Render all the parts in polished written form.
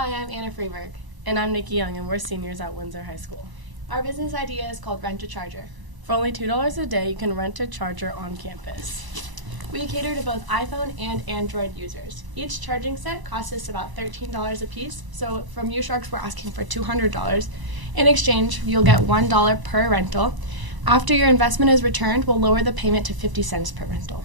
Hi, I'm Anna Freeberg. And I'm Nikki Young, and we're seniors at Windsor High School. Our business idea is called Rent a Charger. For only $2 a day, you can rent a charger on campus. We cater to both iPhone and Android users. Each charging set costs us about $13 a piece, so from you Sharks we're asking for $200. In exchange, you'll get $1 per rental. After your investment is returned, we'll lower the payment to 50 cents per rental.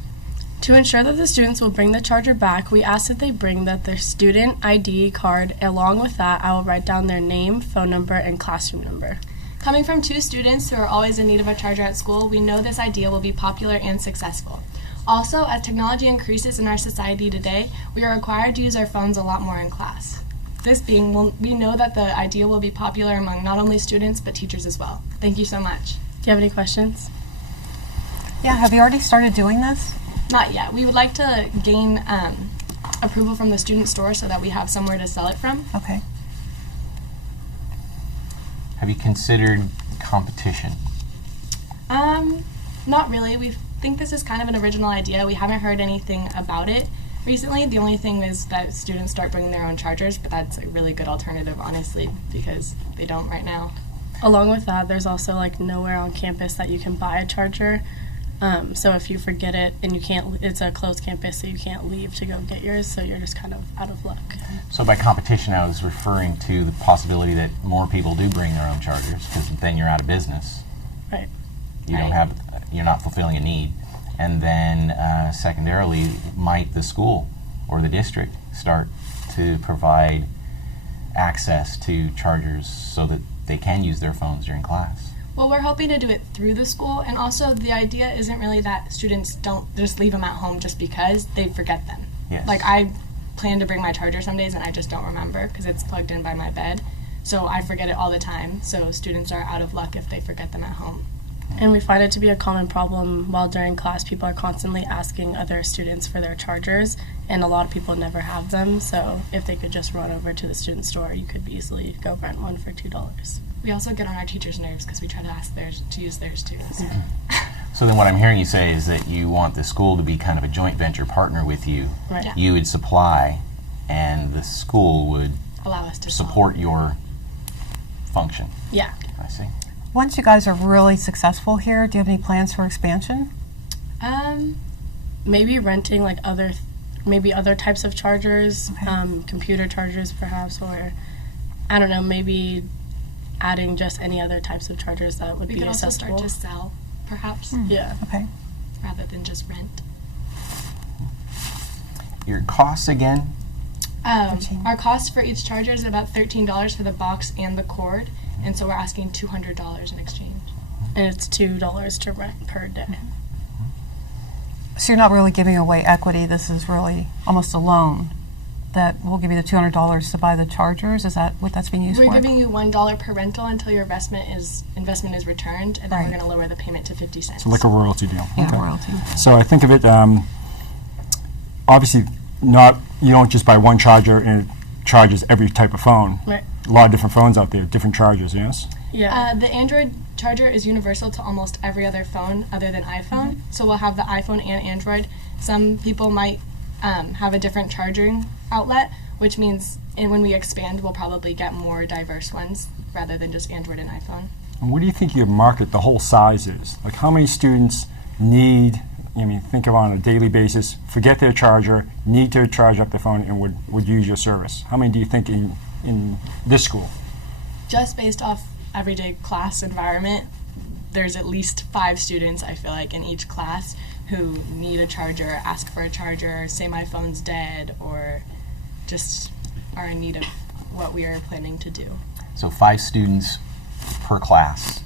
To ensure that the students will bring the charger back, we ask that they bring their student ID card. Along with that, I will write down their name, phone number, and classroom number. Coming from two students who are always in need of a charger at school, we know this idea will be popular and successful. Also, as technology increases in our society today, we are required to use our phones a lot more in class. This being, we know that the idea will be popular among not only students, but teachers as well. Thank you so much. Do you have any questions? Yeah, have you already started doing this? Not yet. We would like to gain approval from the student store so that we have somewhere to sell it from. Okay. Have you considered competition? Not really. We think this is kind of an original idea. We haven't heard anything about it recently. The only thing is that students start bringing their own chargers, but that's a really good alternative, honestly, because they don't right now. Along with that, there's also nowhere on campus that you can buy a charger. So if you forget it and you can't, it's a closed campus, so you can't leave to go get yours, so you're just kind of out of luck. So by competition, I was referring to the possibility that more people do bring their own chargers, because then you're out of business. Right. You don't have, you're not fulfilling a need. And then secondarily, might the school or the district start to provide access to chargers so that they can use their phones during class? Well, we're hoping to do it through the school, and also the idea isn't really that students don't just leave them at home just because they forget them. Yes. I plan to bring my charger some days and I just don't remember because it's plugged in by my bed. So I forget it all the time, so students are out of luck if they forget them at home. And we find it to be a common problem while during class people are constantly asking other students for their chargers, and a lot of people never have them, so if they could just run over to the student store, you could easily go rent one for $2. We also get on our teachers' nerves because we try to ask theirs to use theirs too. So then what I'm hearing you say is that you want the school to be kind of a joint venture partner with you. Right. Yeah. You would supply, and the school would Allow us to support your function. Yeah. I see. Once you guys are really successful here, do you have any plans for expansion? Maybe renting other types of chargers, Okay. computer chargers perhaps, or I don't know, maybe adding just any other types of chargers that would We be could also accessible. start to sell, perhaps, Yeah. Okay. rather than just rent. Your costs again? 13. Our cost for each charger is about $13 for the box and the cord, and so we're asking $200 in exchange. And it's $2 to rent per day. So you're not really giving away equity. This is really almost a loan that will give you the $200 to buy the chargers. Is that what that's being used We're for? giving you $1 per rental until your investment is returned, and then Right. we're going to lower the payment to 50 cents. So like a royalty deal. Yeah, Okay. royalty. So I think of it, obviously, you don't just buy one charger and it charges every type of phone. Right. A lot of different phones out there, different chargers, yes? Yeah. The Android charger is universal to almost every other phone other than iPhone, so we'll have the iPhone and Android. Some people might have a different charging outlet, which means when we expand, we'll probably get more diverse ones rather than just Android and iPhone. And what do you think your market, the whole size is? Like how many students need, think of on a daily basis, forget their charger, need to charge up their phone and would use your service? How many do you think in this school? Just based off everyday class environment, there's at least 5 students, I feel like, in each class who need a charger, ask for a charger, say my phone's dead, or just are in need of what we are planning to do. So 5 students per class.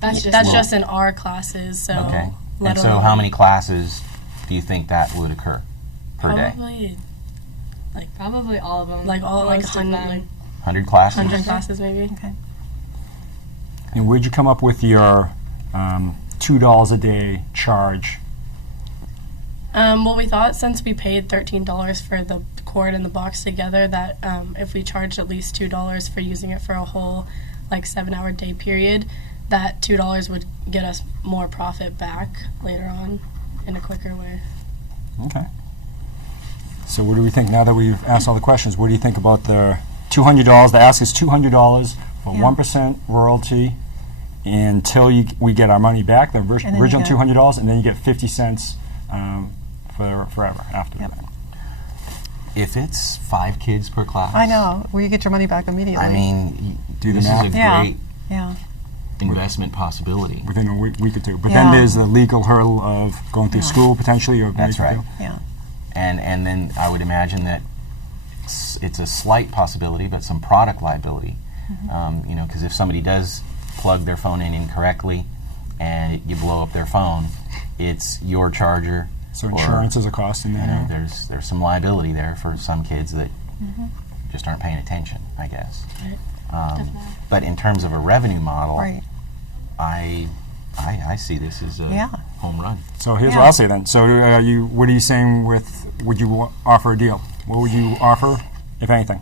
That's just in our classes, so Okay. let And so alone- how many classes do you think that would occur per day? Probably probably all of them. like all like most of them. 100 classes? 100 classes maybe. Okay. And where'd you come up with your $2 a day charge? Well, we thought since we paid $13 for the cord and the box together, that if we charged at least $2 for using it for a whole 7-hour day period, that $2 would get us more profit back later on in a quicker way. Okay. So what do we think, now that we've asked all the questions, what do you think about $200. The ask is $200 for Yeah. 1% royalty until we get our money back, the then you original get- $200, and then you get 50 cents for forever after Yep. that. If it's 5 kids per class, I know, where you get your money back immediately. I mean, Do the this math. is a Yeah. great Yeah, investment possibility. Within a week or two. But Yeah. then there's the legal hurdle of going through Yeah. school potentially. Or That's right. yeah. And then I would imagine that it's a slight possibility, but some product liability. You know, because if somebody does plug their phone in incorrectly and you blow up their phone, it's your charger. So or, insurance is a cost in you there. know, there's some liability there for some kids that just aren't paying attention, I guess. But in terms of a revenue model, Right. I see this as a Yeah. home run. So here's Yeah. what I'll say then. So what are you saying with, would you offer a deal? What would you offer, if anything?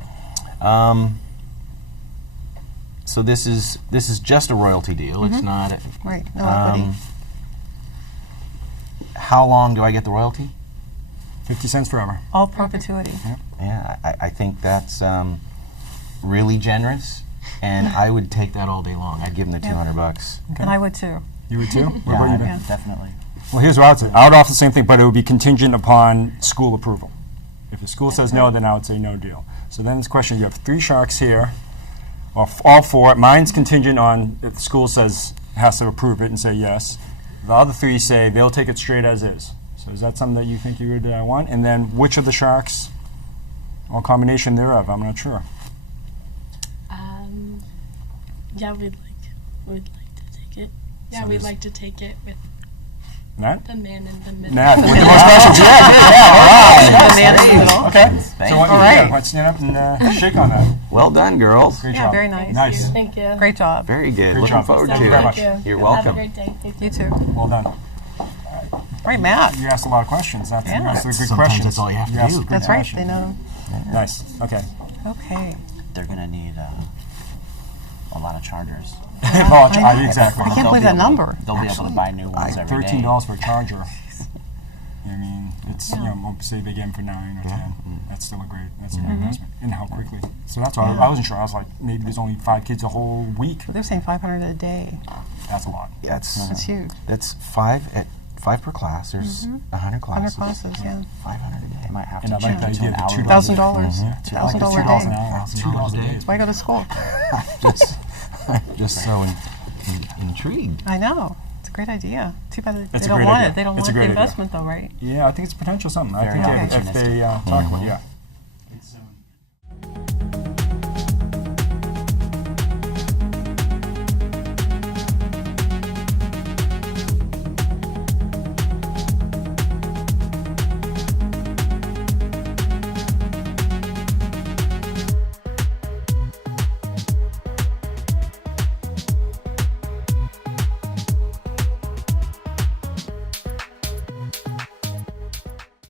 So this is just a royalty deal. It's not. Right, no equity. How long do I get the royalty? 50 cents forever. All perpetuity. Yeah, I think that's really generous, and I would take that all day long. I'd give them the Yeah. $200. And I would too. You would too? What Yeah, about you, I- Ben? definitely. Well, here's what I would say. I would offer the same thing, but it would be contingent upon school approval. If the school says no, then I would say no deal. So then this question, you have 3 sharks here, or all 4. Mine's contingent on if the school says, has to approve it and say yes. The other 3 say they'll take it straight as is. So is that something that you think you would want? And then which of the sharks, or combination thereof, I'm not sure. Yeah, we'd like to take it. Yeah, we'd like to take it with Nat? the man in the middle. Nat, with the most questions, yeah. The man in the middle. Okay. Thank So what you. you right. let's stand up and shake on that. Well done, girls. Great Yeah, job. very nice. Nice. Thank you. Great job. Very good. Great Looking job. forward Thank to you it. very much. You're Have welcome. a great day. Thank you. You too. Well done. All right, Matt. You asked a lot of questions. That's, Yeah. you asked the good Sometimes questions. that's all you have to asked do. the good That's right. questions. They know. Nice. Okay. Okay. They're going to need a lot of chargers. Well, I know. exactly. I can't They'll believe be that able to- number. They'll be able to buy new ones every day. $13 for a charger. I mean, it's you know, say they get them for 9 or 10. That's still a great investment. And how quickly? So that's all. I wasn't sure. I was like, maybe there's only 5 kids a whole week. But they're saying 500 a day. That's a lot. That's That's huge. that's 5 per class. There's 100 classes. 100 classes, yeah. 500 a day. They might have And to I like change the it to idea an of the hourly. $1,000. Yeah. $1,000 a $2 an day. hour. $2 a day. Why go to school? Just so intrigued. I know. It's a great idea. Too bad they It's a don't great want idea. it. They don't It's a want the great idea. investment though, right? Yeah, I think it's potential something. I Very think if opportunistic. they talk about